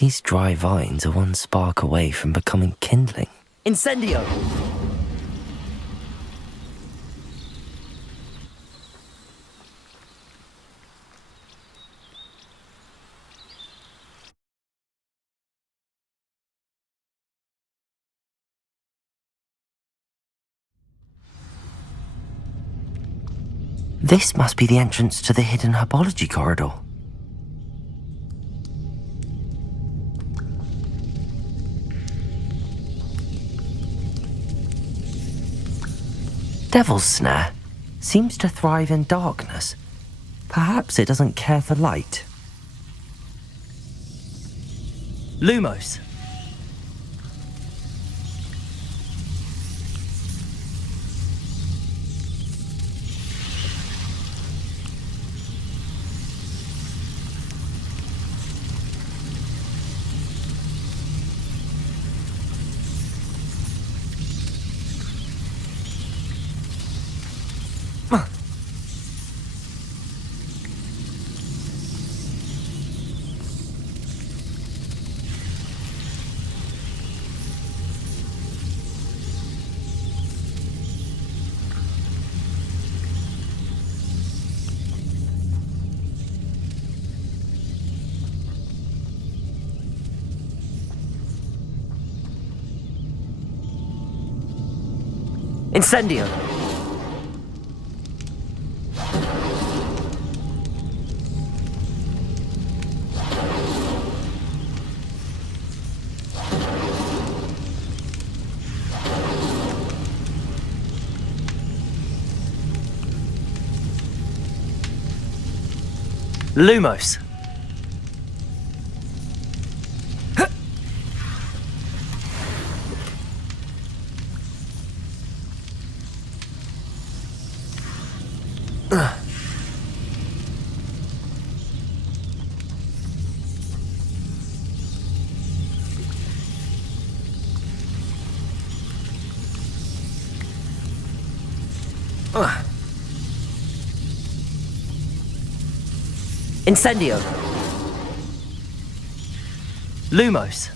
These dry vines are one spark away from becoming kindling. Incendio! This must be the entrance to the hidden Herbology corridor. Devil's Snare seems to thrive in darkness. Perhaps it doesn't care for light. Lumos. Incendio! Lumos. Incendio. Lumos.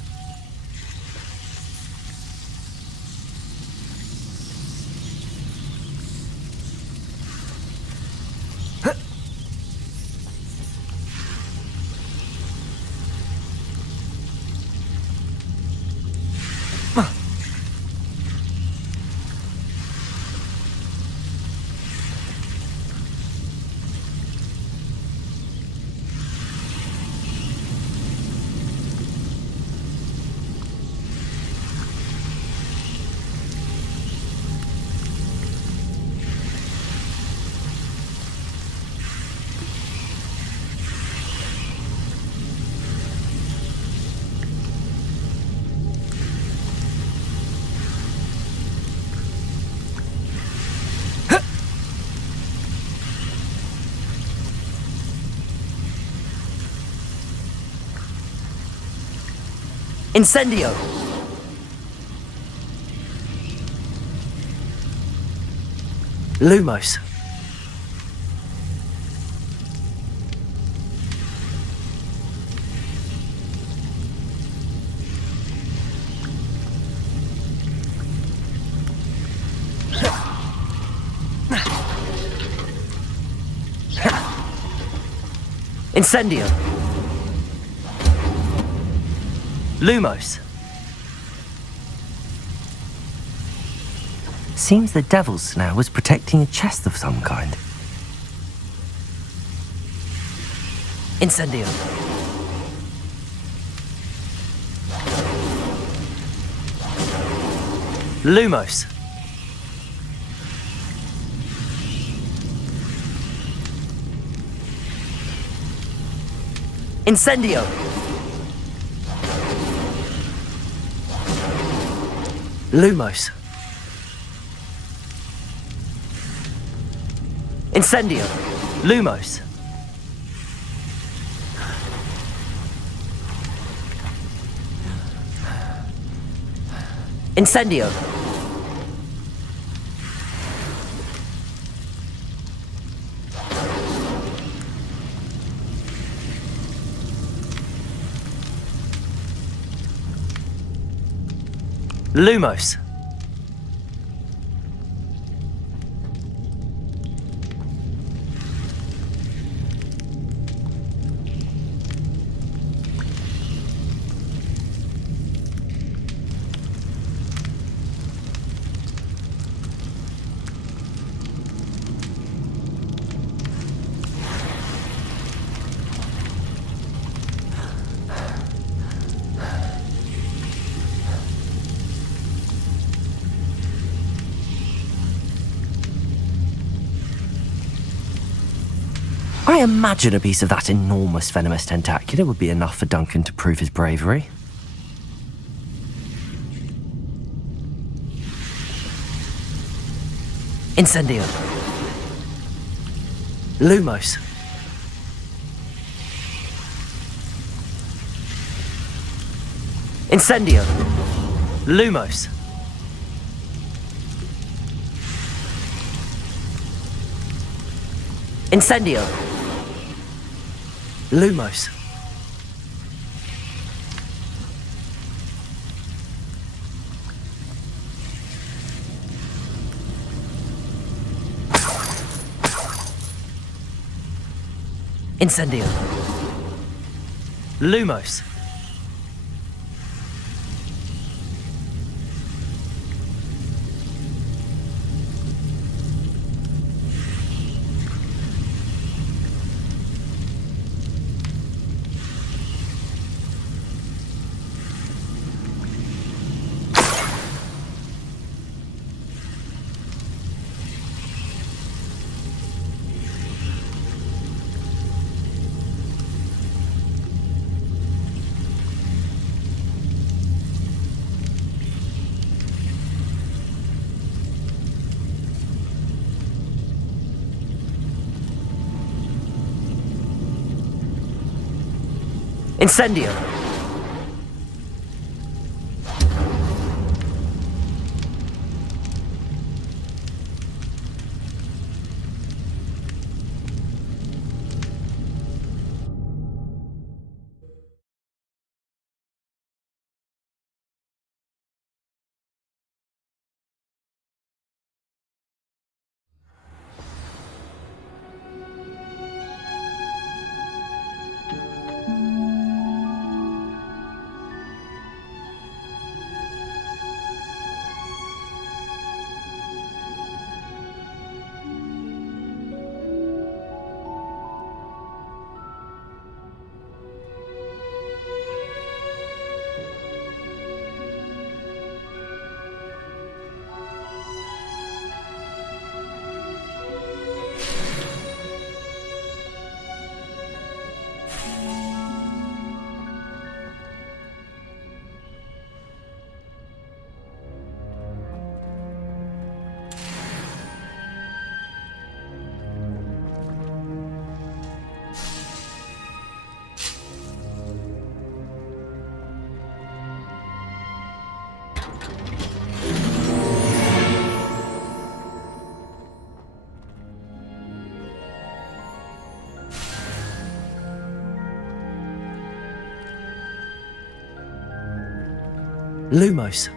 Incendio! Lumos. Incendio! Lumos. Seems the Devil's Snare was protecting a chest of some kind. Incendio. Lumos. Incendio. Lumos. Incendio. Lumos. Incendio. Lumos. I imagine a piece of that enormous venomous tentacular would be enough for Duncan to prove his bravery. Incendio. Lumos. Incendio. Lumos. Incendio. Lumos. Incendio. Lumos. Incendio. Lumos.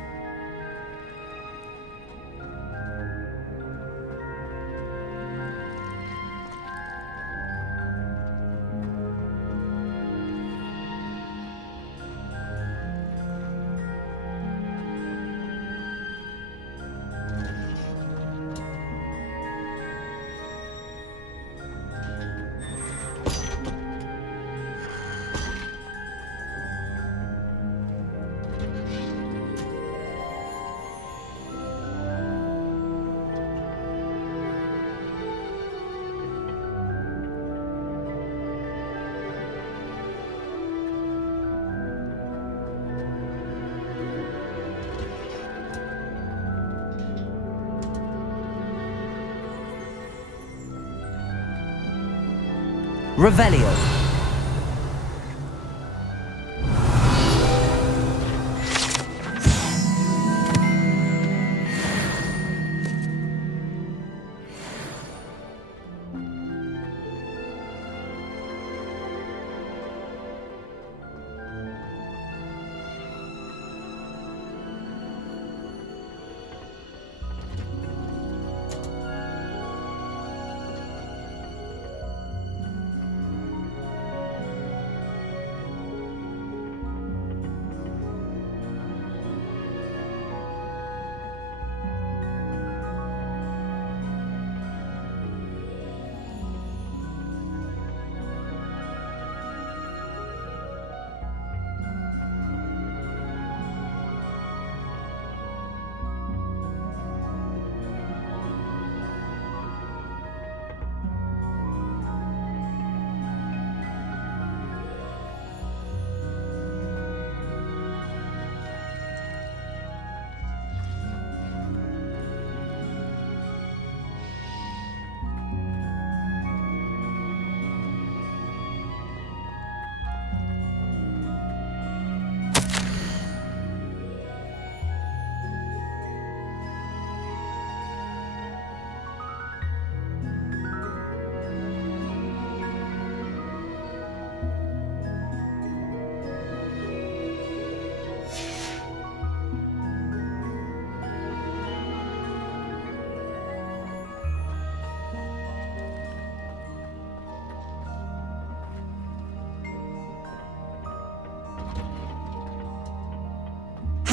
Revelio.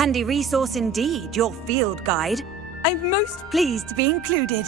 handy resource indeed, your field guide. I'm most pleased to be included.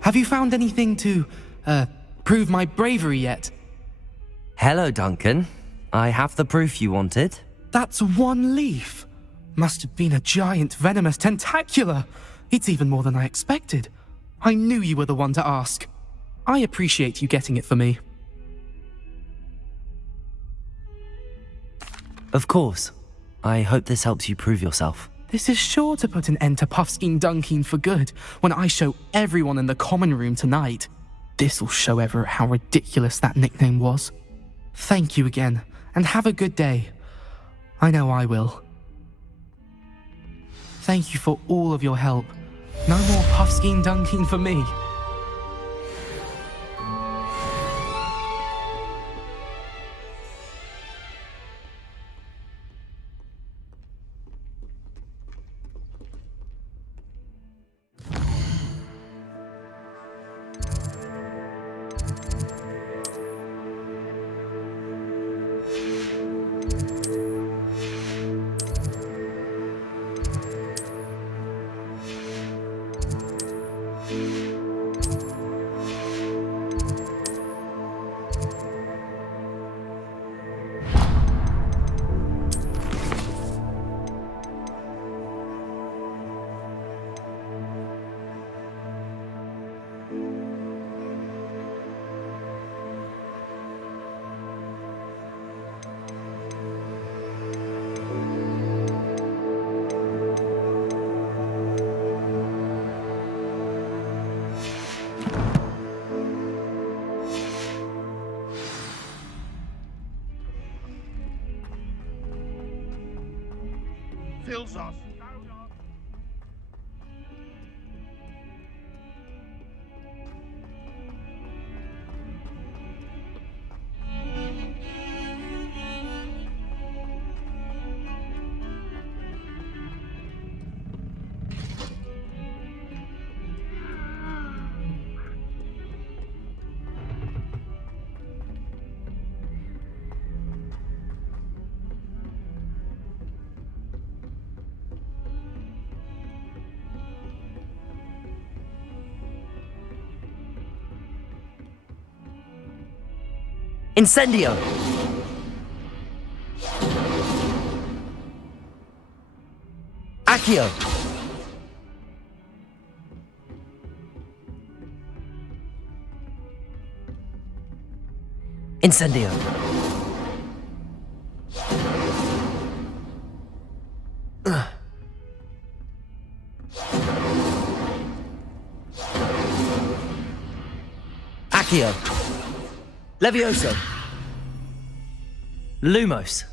Have you found anything to, prove my bravery yet? Hello, Duncan. I have the proof you wanted. That's one leaf. Must have been a giant venomous tentacula. It's even more than I expected. I knew you were the one to ask. I appreciate you getting it for me. Of course. I hope this helps you prove yourself. This is sure to put an end to Puffskein Duncan for good when I show everyone in the common room tonight. This'll show Everett how ridiculous that nickname was. Thank you again, and have a good day. I know I will. Thank you for all of your help. No more Puffskein Duncan for me. Fills us. Incendio! Accio! Incendio! Accio! Levioso! Lumos!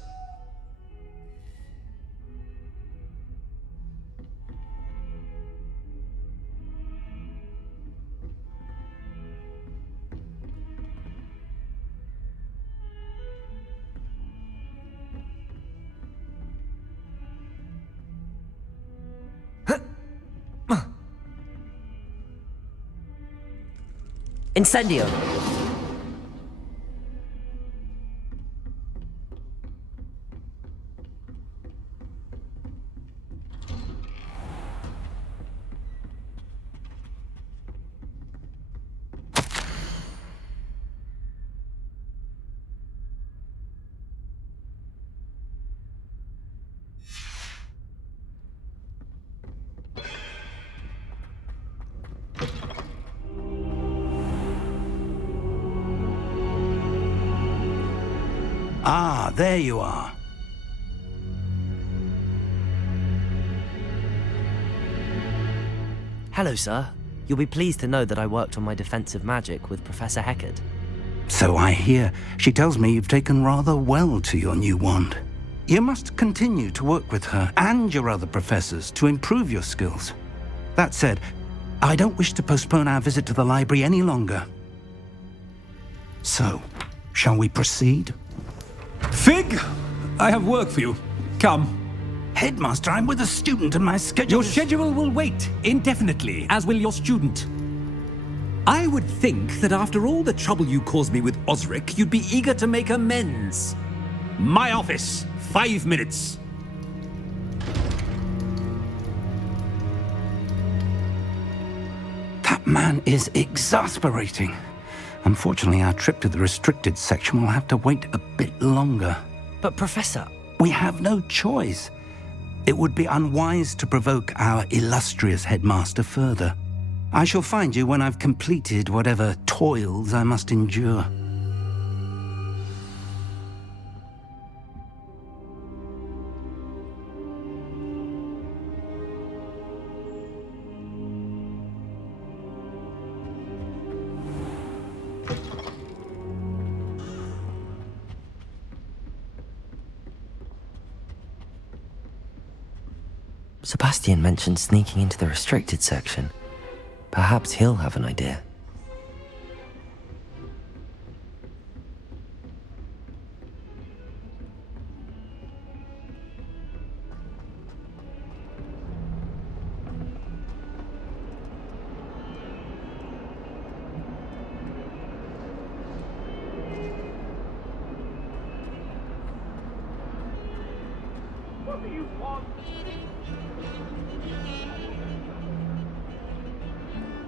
Incendio! Ah, there you are. Hello, sir. You'll be pleased to know that I worked on my defensive magic with Professor Heckard. So I hear. She tells me you've taken rather well to your new wand. You must continue to work with her and your other professors to improve your skills. That said, I don't wish to postpone our visit to the library any longer. So, shall we proceed? Fig! I have work for you. Come. Headmaster, I'm with a student and my schedule Your schedule will wait indefinitely, as will your student. I would think that after all the trouble you caused me with Osric, you'd be eager to make amends. My office, 5 minutes. That man is exasperating. Unfortunately, our trip to the restricted section will have to wait a bit longer. But Professor... We have no choice. It would be unwise to provoke our illustrious headmaster further. I shall find you when I've completed whatever toils I must endure. Sebastian mentioned sneaking into the restricted section. Perhaps he'll have an idea.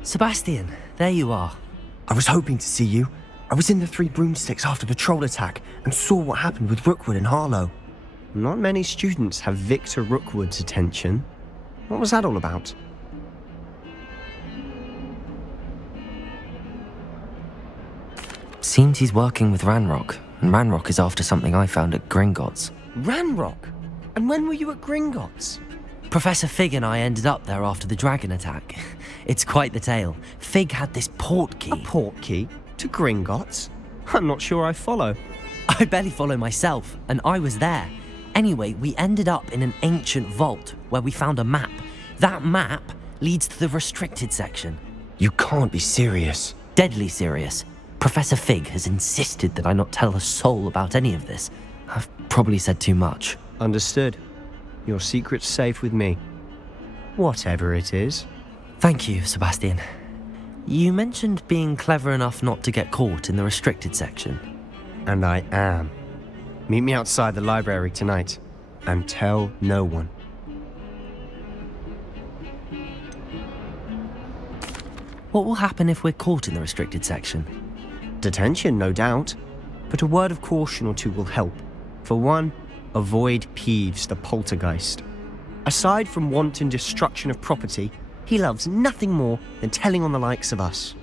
Sebastian, there you are. I was hoping to see you. I was in the Three Broomsticks after the troll attack and saw what happened with Rookwood and Harlow. Not many students have Victor Rookwood's attention. What was that all about? Seems he's working with Ranrock, and Ranrock is after something I found at Gringotts. Ranrock? And when were you at Gringotts? Professor Fig and I ended up there after the dragon attack. It's quite the tale. Fig had this port key. A port key? To Gringotts? I'm not sure I follow. I barely follow myself, and I was there. Anyway, we ended up in an ancient vault where we found a map. That map leads to the restricted section. You can't be serious. Deadly serious. Professor Fig has insisted that I not tell a soul about any of this. I've probably said too much. Understood. Your secret's safe with me. Whatever it is. Thank you, Sebastian. You mentioned being clever enough not to get caught in the restricted section. And I am. Meet me outside the library tonight, and tell no one. What will happen if we're caught in the restricted section? Detention, no doubt. But a word of caution or two will help. For one, avoid Peeves, the poltergeist. Aside from wanton destruction of property, he loves nothing more than telling on the likes of us.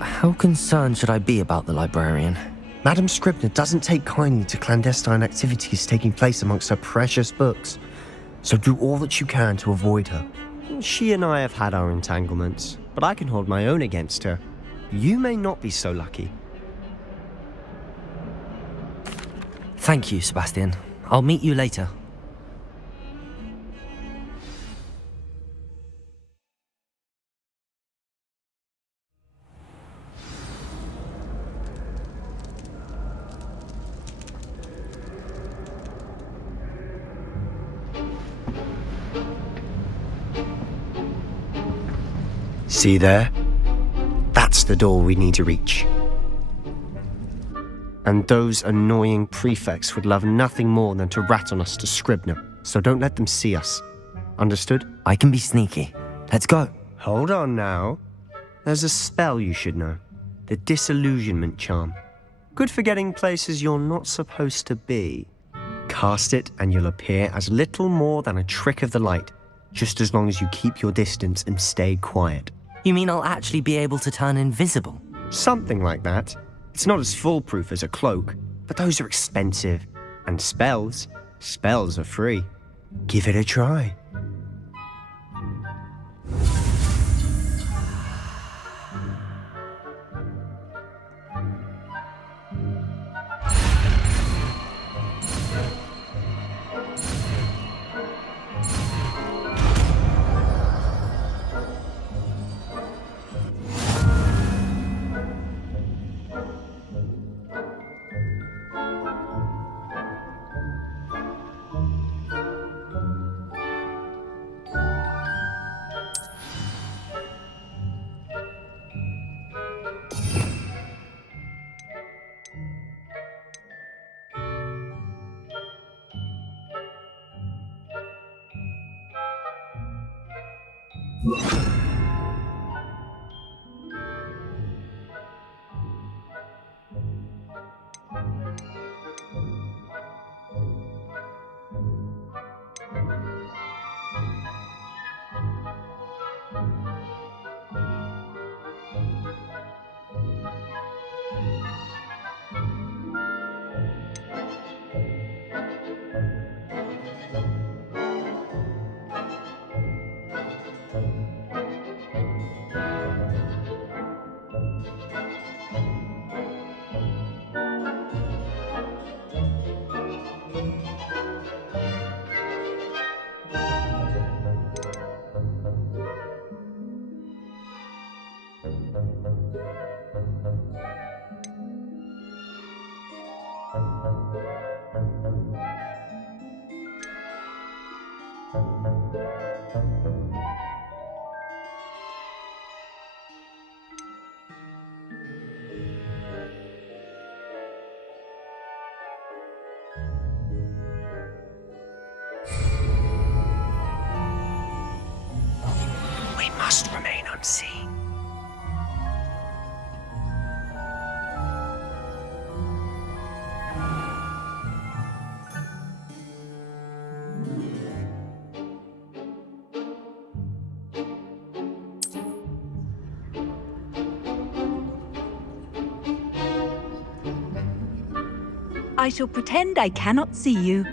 How concerned should I be about the Librarian? Madame Scribner doesn't take kindly to clandestine activities taking place amongst her precious books, so do all that you can to avoid her. She and I have had our entanglements, but I can hold my own against her. You may not be so lucky. Thank you, Sebastian. I'll meet you later. See there? That's the door we need to reach. And those annoying prefects would love nothing more than to rat on us to Scribner, so don't let them see us. Understood? I can be sneaky. Let's go. Hold on now. There's a spell you should know. The Disillusionment Charm. Good for getting places you're not supposed to be. Cast it and you'll appear as little more than a trick of the light, just as long as you keep your distance and stay quiet. You mean I'll actually be able to turn invisible? Something like that. It's not as foolproof as a cloak, but those are expensive. And spells are free. Give it a try. We must remain unseen. I shall pretend I cannot see you.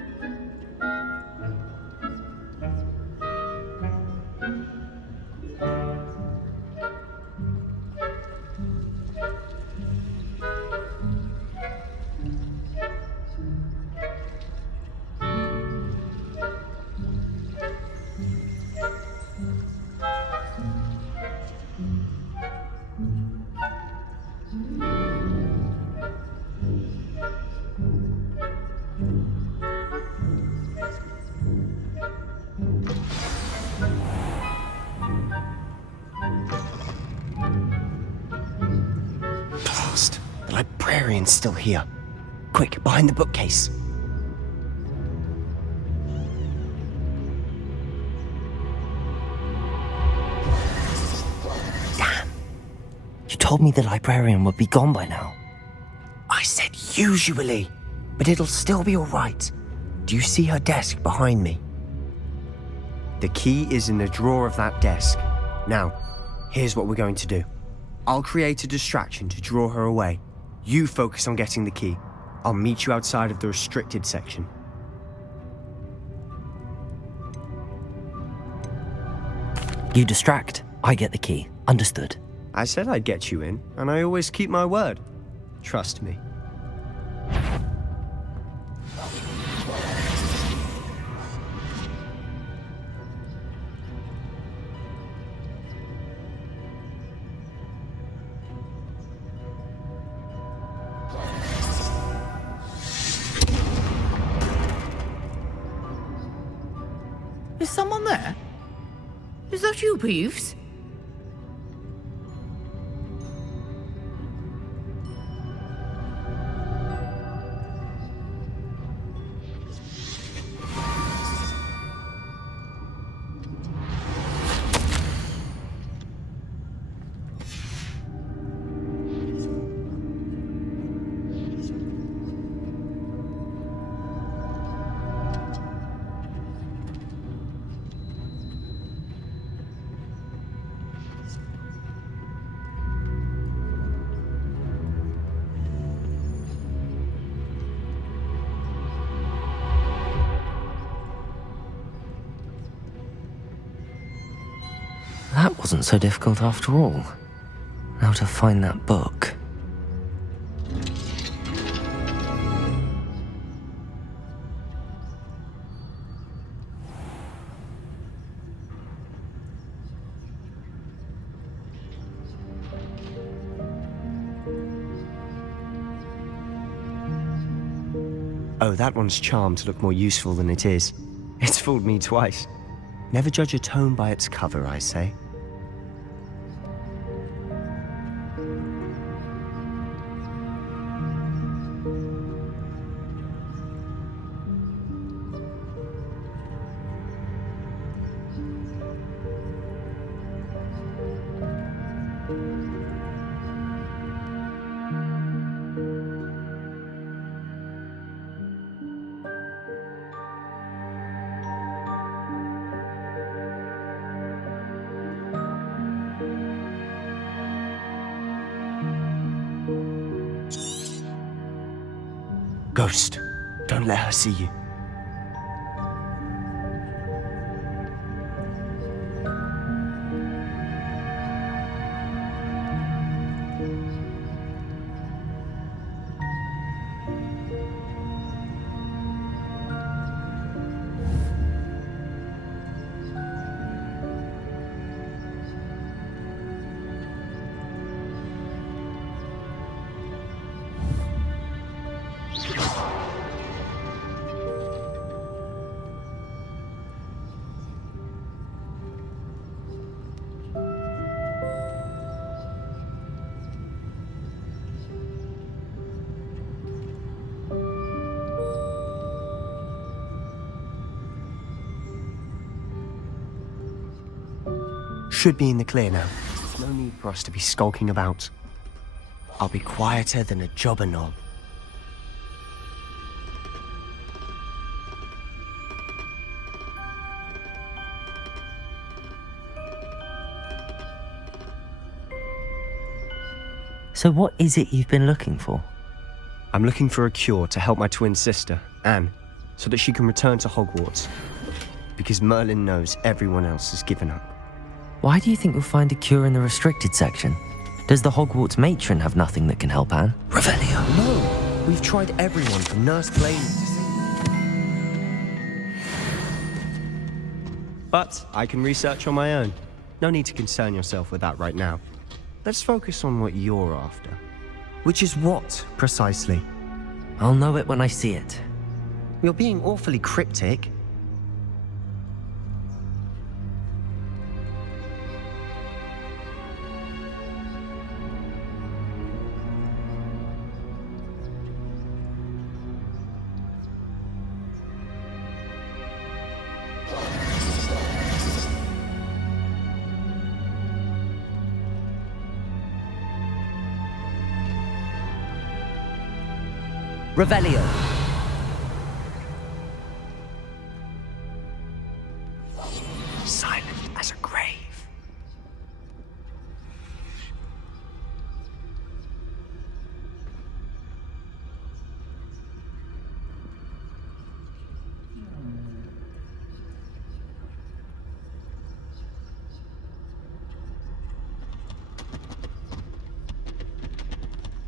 Blast! The librarian's still here. Quick, behind the bookcase. Damn. You told me the librarian would be gone by now. I said usually, but it'll still be alright. Do you see her desk behind me? The key is in the drawer of that desk. Now, here's what we're going to do. I'll create a distraction to draw her away. You focus on getting the key. I'll meet you outside of the restricted section. You distract, I get the key. Understood. I said I'd get you in, and I always keep my word. Trust me. Is someone there? Is that you, Peeves? That wasn't so difficult after all. Now to find that book. Oh, that one's charmed to look more useful than it is. It's fooled me twice. Never judge a tome by its cover, I say. Ghost, don't let her see you. Should be in the clear now. There's no need for us to be skulking about. I'll be quieter than a jobber knob. So what is it you've been looking for? I'm looking for a cure to help my twin sister, Anne, so that she can return to Hogwarts. Because Merlin knows everyone else has given up. Why do you think you'll find a cure in the restricted section? Does the Hogwarts matron have nothing that can help Anne? Revelio! No! We've tried everyone from Nurse Blaine to But I can research on my own. No need to concern yourself with that right now. Let's focus on what you're after. Which is what, precisely? I'll know it when I see it. You're being awfully cryptic. Revelio. Silent as a grave.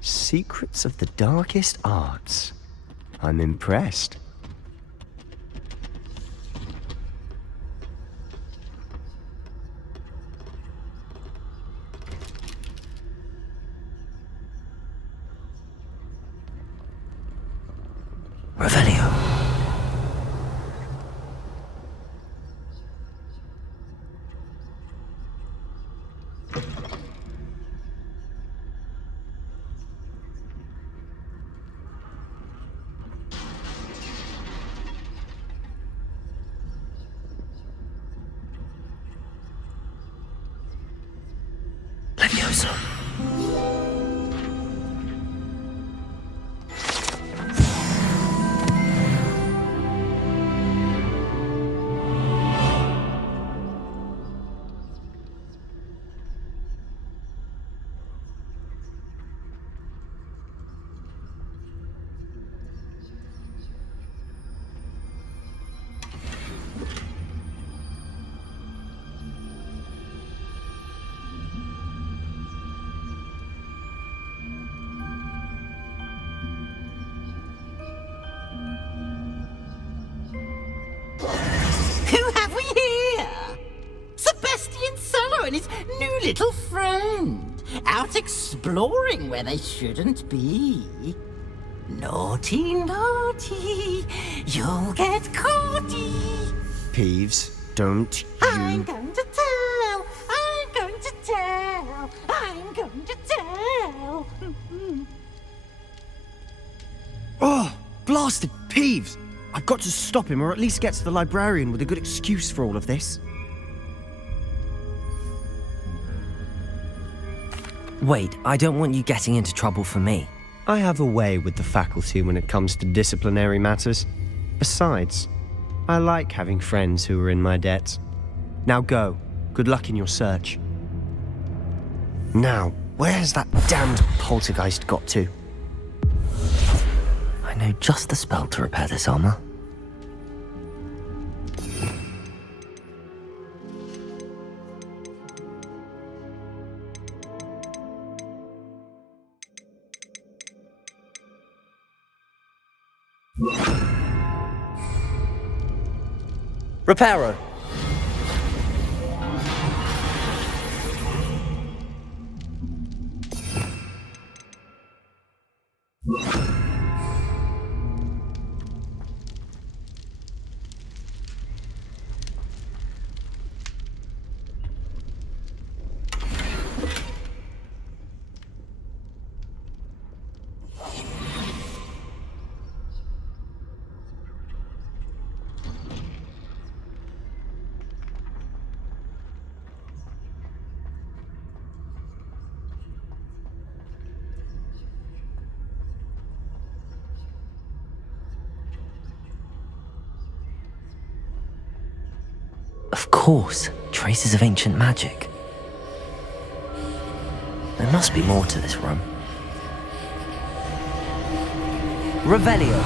Secrets of the darkest arts. I'm impressed. Revelio. Leviosa. Who have we here? Sebastian and his new little friend, out exploring where they shouldn't be. Naughty, naughty, you'll get caughty. Peeves, don't you... I'm going to tell, I'm going to tell, I'm going to tell. Oh, blasted Peeves! I've got to stop him, or at least get to the Librarian with a good excuse for all of this. Wait, I don't want you getting into trouble for me. I have a way with the faculty when it comes to disciplinary matters. Besides, I like having friends who are in my debt. Now go. Good luck in your search. Now, where's that damned poltergeist got to? I know just the spell to repair this armor. Reparo! Of course, traces of ancient magic. There must be more to this room. Revelio!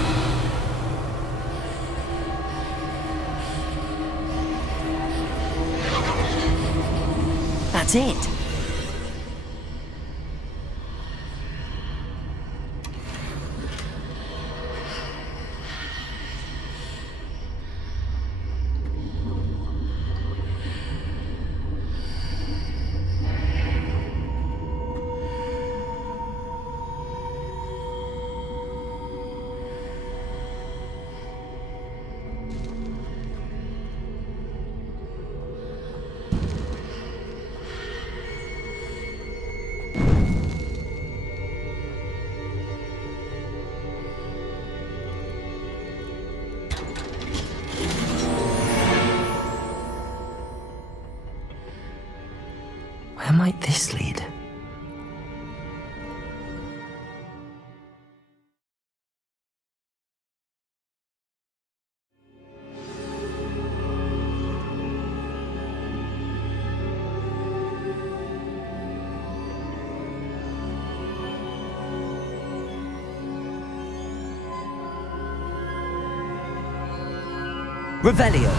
That's it! Where might this lead? Revelio!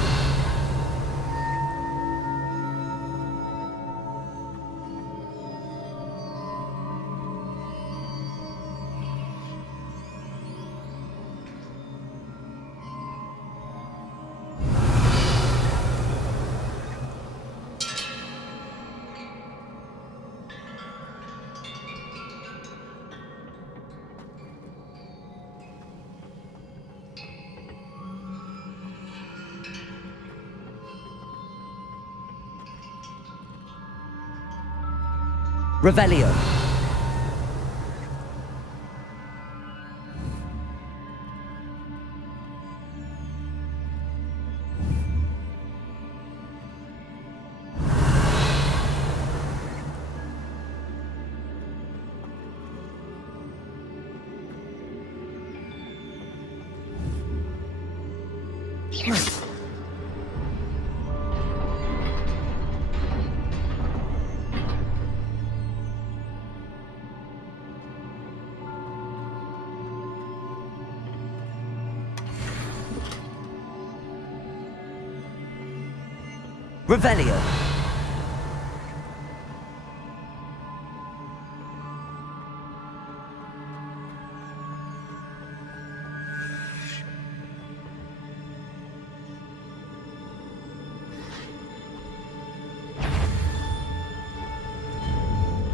Revelio! Revelio!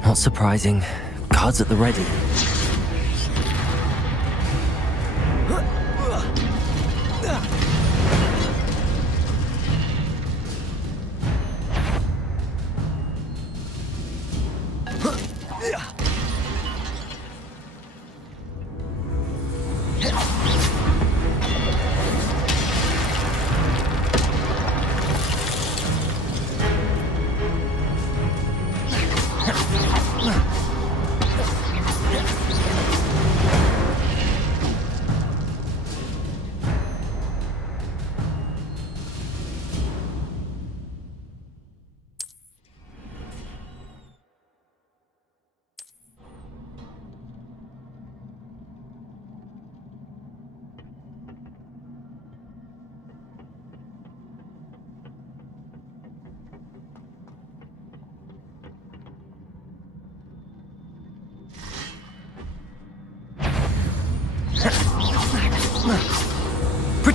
Not surprising. Guards at the ready.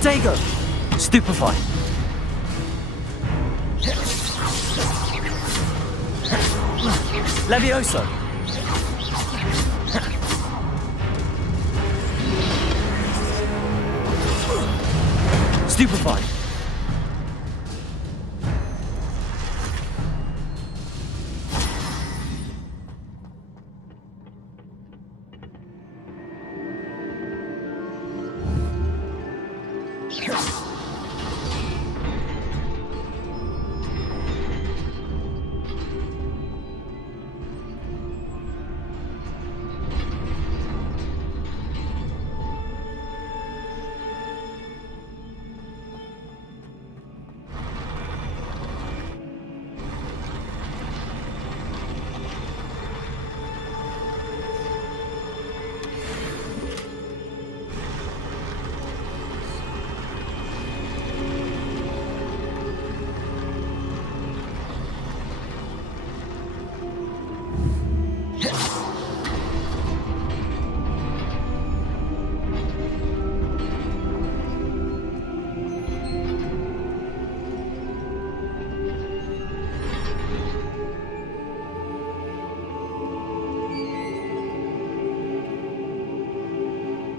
Protego! Stupefy. Levioso. Stupefy.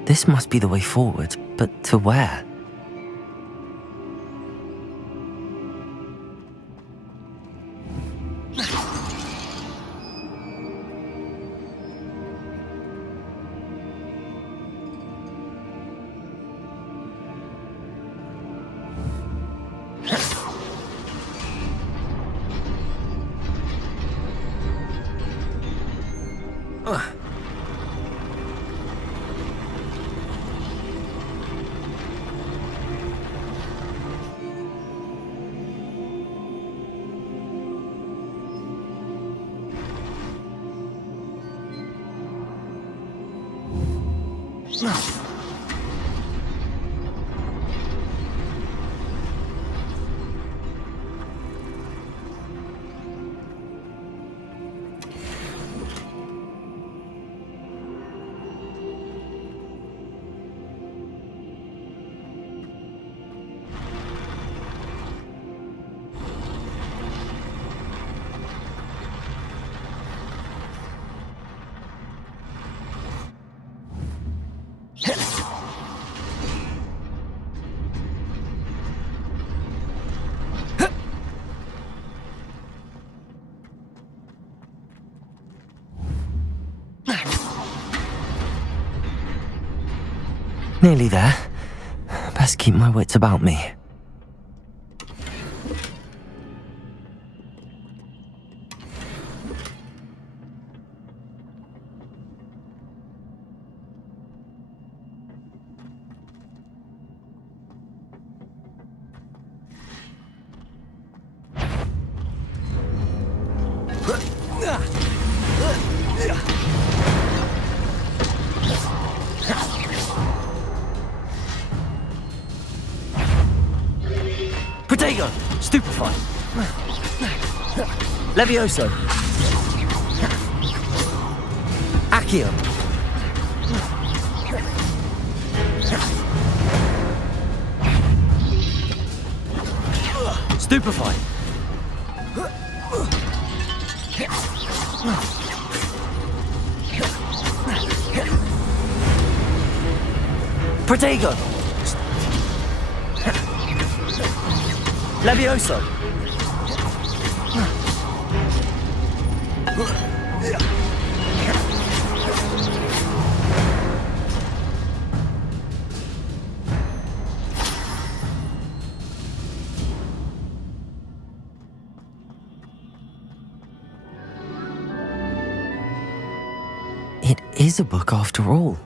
This must be the way forward, but to where? Nearly there. Best keep my wits about me. Protego! Stupefy. Levioso. Accio. Stupefy. Protego. Levioso. It is a book after all.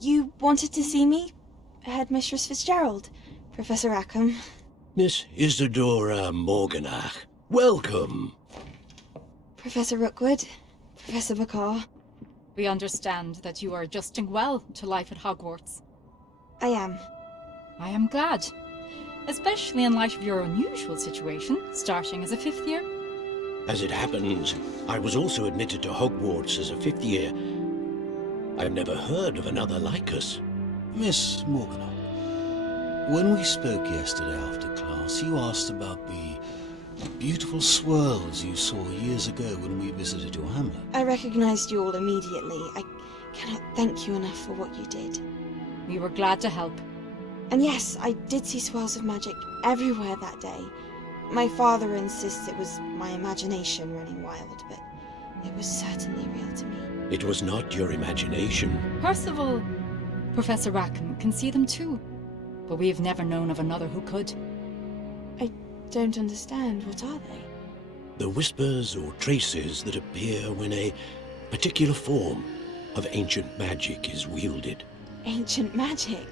You wanted to see me? Headmistress Fitzgerald, Professor Rackham. Miss Isadora Morganach, welcome. Professor Rookwood, Professor Bakar. We understand that you are adjusting well to life at Hogwarts. I am. I am glad. Especially in light of your unusual situation, starting as a 5th year. As it happens, I was also admitted to Hogwarts as a 5th year. I've never heard of another like us. Miss Morganach, when we spoke yesterday after class, you asked about the beautiful swirls you saw years ago when we visited your hamlet. I recognized you all immediately. I cannot thank you enough for what you did. We were glad to help. And yes, I did see swirls of magic everywhere that day. My father insists it was my imagination running wild, but it was certainly real to me. It was not your imagination. Percival, Professor Rackham can see them too, but we have never known of another who could. I don't understand. What are they? The whispers or traces that appear when a particular form of ancient magic is wielded. Ancient magic?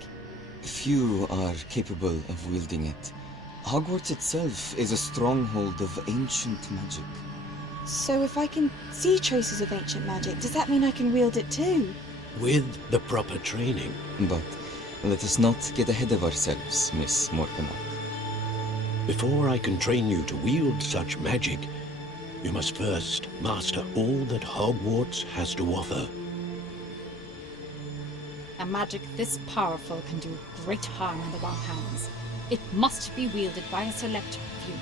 Few are capable of wielding it. Hogwarts itself is a stronghold of ancient magic. So if I can see traces of ancient magic, does that mean I can wield it too? With the proper training. But let us not get ahead of ourselves, Miss Morganach. Before I can train you to wield such magic, you must first master all that Hogwarts has to offer. A magic this powerful can do great harm in the wrong hands. It must be wielded by a select few.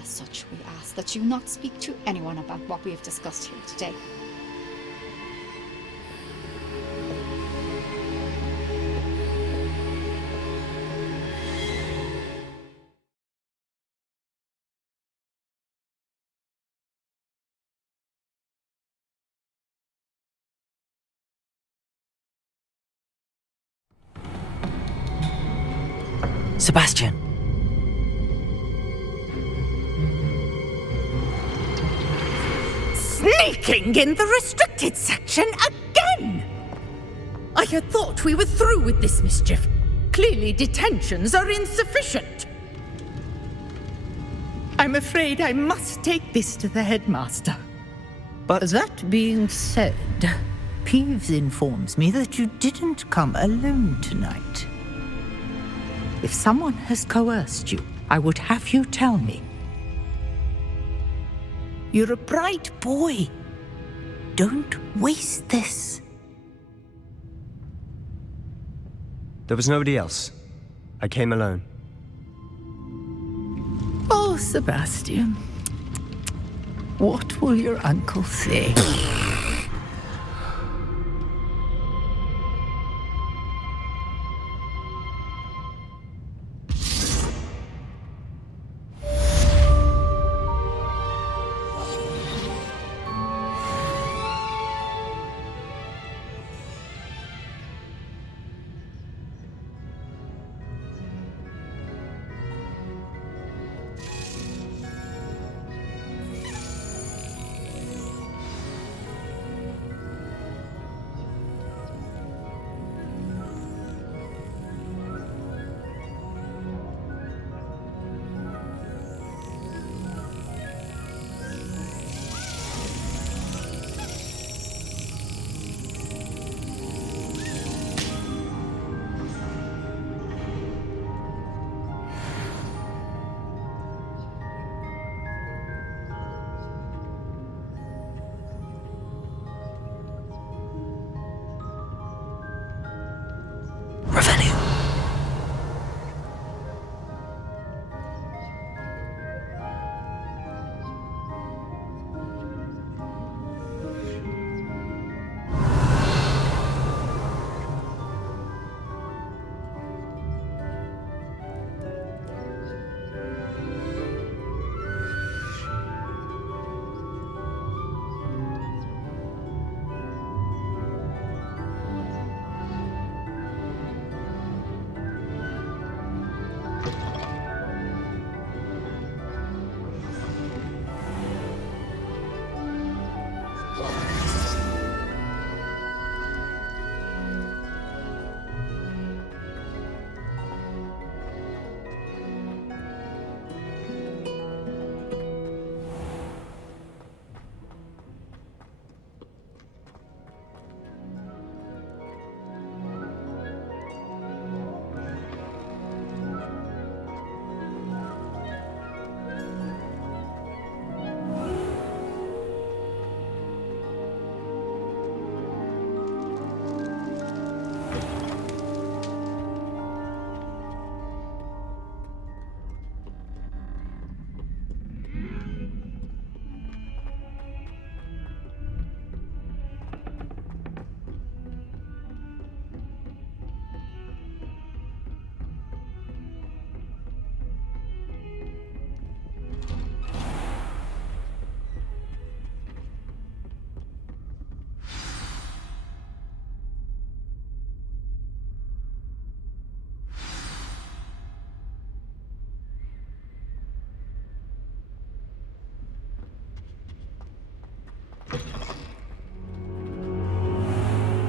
As such, we ask that you not speak to anyone about what we have discussed here today. Sebastian! Sneaking in the restricted section again! I had thought we were through with this mischief. Clearly detentions are insufficient. I'm afraid I must take this to the headmaster. But that being said, Peeves informs me that you didn't come alone tonight. If someone has coerced you, I would have you tell me. You're a bright boy. Don't waste this. There was nobody else. I came alone. Oh, Sebastian. What will your uncle say?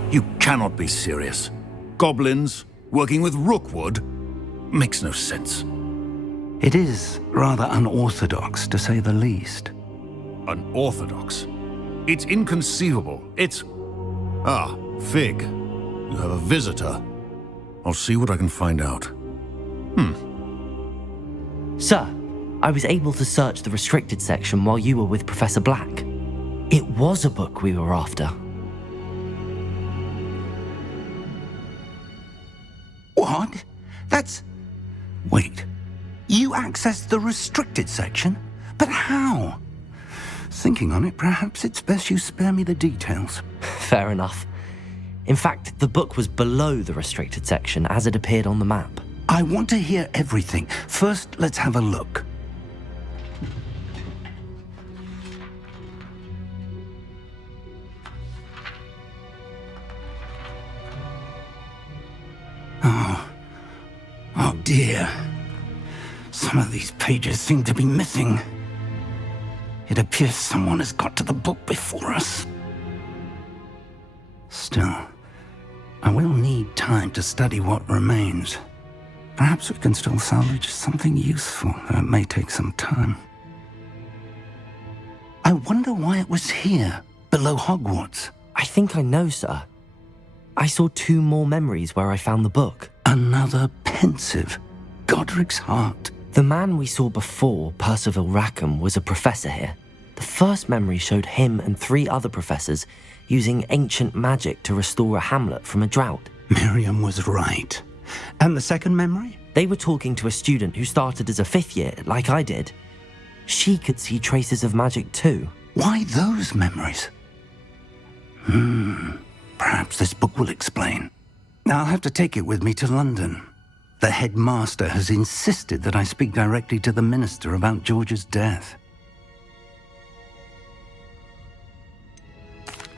You cannot be serious. Goblins working with Rookwood? Makes no sense. It is rather unorthodox, to say the least. Unorthodox? It's inconceivable. It's... Ah, Fig. You have a visitor. I'll see what I can find out. Sir, I was able to search the restricted section while you were with Professor Black. It was a book we were after. What? That's... Wait. You accessed the restricted section? But how? Thinking on it, perhaps it's best you spare me the details. Fair enough. In fact, the book was below the restricted section as it appeared on the map. I want to hear everything. First, let's have a look. Oh dear. Some of these pages seem to be missing. It appears someone has got to the book before us. Still, I will need time to study what remains. Perhaps we can still salvage something useful, though it may take some time. I wonder why it was here, below Hogwarts. I think I know, sir. I saw 2 more memories where I found the book. Another pensive. Godric's heart. The man we saw before, Percival Rackham, was a professor here. The first memory showed him and 3 other professors using ancient magic to restore a hamlet from a drought. Miriam was right. And the second memory? They were talking to a student who started as a 5th year, like I did. She could see traces of magic too. Why those memories? Perhaps this book will explain. I'll have to take it with me to London. The headmaster has insisted that I speak directly to the minister about George's death.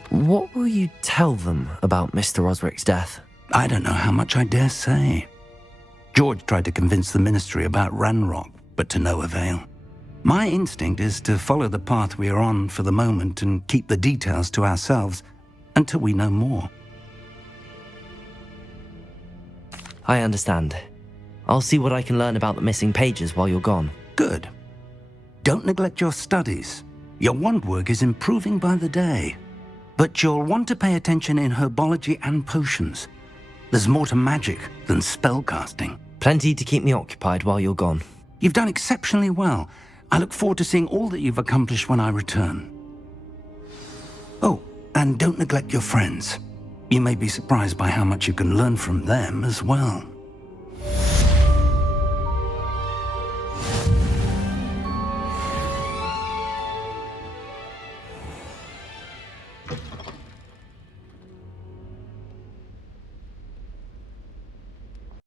What will you tell them about Mr. Osric's death? I don't know how much I dare say. George tried to convince the ministry about Ranrock, but to no avail. My instinct is to follow the path we are on for the moment and keep the details to ourselves until we know more. I understand. I'll see what I can learn about the missing pages while you're gone. Good. Don't neglect your studies. Your wand work is improving by the day. But you'll want to pay attention in herbology and potions. There's more to magic than spellcasting. Plenty to keep me occupied while you're gone. You've done exceptionally well. I look forward to seeing all that you've accomplished when I return. Oh, and don't neglect your friends. You may be surprised by how much you can learn from them as well.